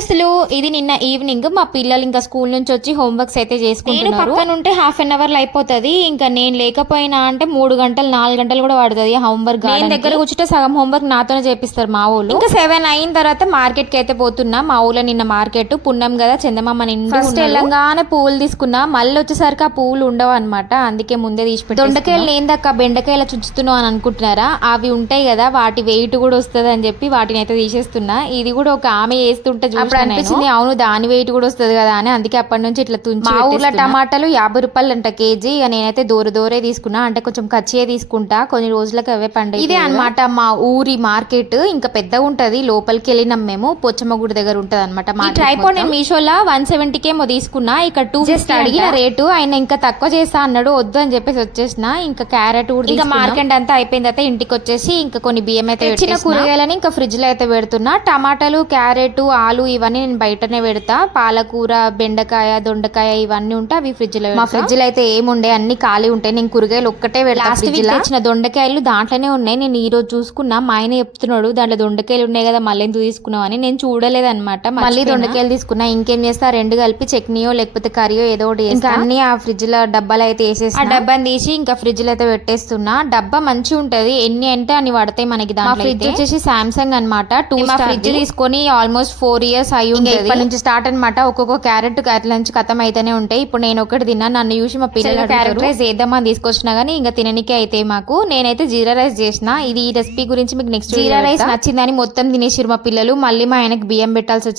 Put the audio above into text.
అసలు ఇది నిన్న ఈవినింగ్ మా పిల్లలు ఇంకా స్కూల్ నుంచి వచ్చి హోంవర్క్స్ అయితే చేసుకుంటున్నారు. నేను పక్కన ఉంటే హాఫ్ అన్ అవర్ లో అయిపోతుంది. ఇంకా నేను లేకపోయినా అంటే 3 గంటలు 4 గంటలు కూడా పడుతుంది హోంవర్క్. నేను దగ్గర కూర్చుంటే సగం హోంవర్క్ నాతోనే చేపిస్తారు మా ఊళ్ళు. ఇంకా 7 అయిన తర్వాత మార్కెట్ కి అయితే పోతున్నా. మా ఊళ్ళో నిన్న మార్కెట్ పున్నం కదా, చందమామ నిండు. ఫస్ట్ వెళ్ళంగానే పువ్వులు తీసుకున్నా. మళ్ళీ వచ్చేసరికి ఆ పువ్వులు ఉండవు అనమాట, అందుకే ముందే తీసి దొండకాయలు ఏందక్క బెండకాయలు చుంచుతున్నావు అని అనుకుంటున్నారా? అవి ఉంటాయి కదా, వాటి వెయిట్ కూడా వస్తుంది అని చెప్పి వాటిని అయితే తీసేస్తున్నా. ఇది కూడా ఒక ఆమె వేస్తుంటే అప్పుడు అనిపించింది, అవును దాని వెయిట్ కూడా వస్తుంది కదా అని. అందుకే అప్పటి నుంచి ఇట్లా తుంచి. మా ఊర్లో టమాటాలు 50 రూపాయలు అంట కేజీ. ఇక నేనైతే దూరే తీసుకున్నా, అంటే కొంచెం కచ్చియే తీసుకుంటా, కొన్ని రోజులకు అవే పండుగ. ఇదే అనమాట మా ఊరి మార్కెట్. ఇంకా పెద్దగా ఉంటది. లోపలికి వెళ్ళినాం మేము, పోచమ్మ గుడి దగ్గర ఉంటది అనమాట. ట్రైపాడ్ నేను మీషోలో 170 ఏమో తీసుకున్నా. ఇక్కడ 250 అడిగిన రేటు, ఆయన ఇంకా తక్కువ చేస్తా అన్నాడు, వద్దు అని చెప్పేసి వచ్చేసిన. ఇంకా క్యారెట్ కూడా ఇంకా మార్కెట్ అంతా అయిపోయిన తర్వాత ఇంటికి వచ్చేసి ఇంకా కొన్ని బియ్యం అయితే చిన్న కూరగాయలని ఇంకా ఫ్రిడ్జ్ లో అయితే పెడుతున్నా. టమాటాలు, క్యారెట్, ఆలు ఇవన్నీ నేను బయటనే పెడతా. పాలకూర, బెండకాయ, దొండకాయ ఇవన్నీ ఉంటాయి, అవి ఫ్రిడ్జ్ లో. మా ఫ్రిడ్జ్ లో అయితే ఏముండే, అన్ని ఖాళీ ఉంటాయి. నేను కూరగాయలు ఒక్కటే పెడతా. వచ్చిన దొండకాయలు దాంట్లోనే ఉన్నాయి. నేను ఈ రోజు చూసుకున్నా, మా ఆయన చెప్తున్నాడు దాంట్లో దొండకాయలు ఉన్నాయి కదా, మళ్ళీ ఎందుకు తీసుకున్నావు అని. నేను చూడలేదన్నమాట, మళ్ళీ దొండకాయలు తీసుకున్నా. ఇంకేం చేస్తా, 2 కలిపి చట్నీయో లేకపోతే కర్రీయో ఏదో ఒకటి చేస్తా. అన్ని ఆ ఫ్రిడ్జ్ లో డబ్బాలు అయితే వేసేసి ఆ డబ్బాని తీసి ఇంకా ఫ్రిడ్జ్ లో అయితే పెట్టేస్తున్నా. డబ్బా మంచిగా ఉంటది, ఎన్ని అంటే అన్ని పడతాయి మనకి. దాంట్లో ఫ్రిడ్జ్ వచ్చేసి సామ్సంగ్ అనమాట. 2 ఫ్రిడ్జ్ తీసుకొని ఆల్మోస్ట్ 4 years అయ్యి ఉంటుంది. ఇప్పటి నుంచి స్టార్ట్ అనమాట. ఒక్కొక్క క్యారెట్ అట్లా నుంచి ఖతం అయితేనే ఉంటాయి. ఇప్పుడు నేను ఒకటి తిన్నా, నన్ను చూసి మా పిల్లలు క్యారెట్ రైస్ చేద్దామని తీసుకొచ్చినా గానీ ఇంకా తిననికే అయితే మాకు. నేనైతే జీరా రైస్ చేసిన. ఇది ఈ రెసిపీ గురించి మీకు నెక్స్ట్ జీరా రైస్ నచ్చిందని మొత్తం తినేసిరు మా పిల్లలు. మళ్ళీ మా ఆయనకి బియ్యం పెట్టాల్సి వచ్చింది.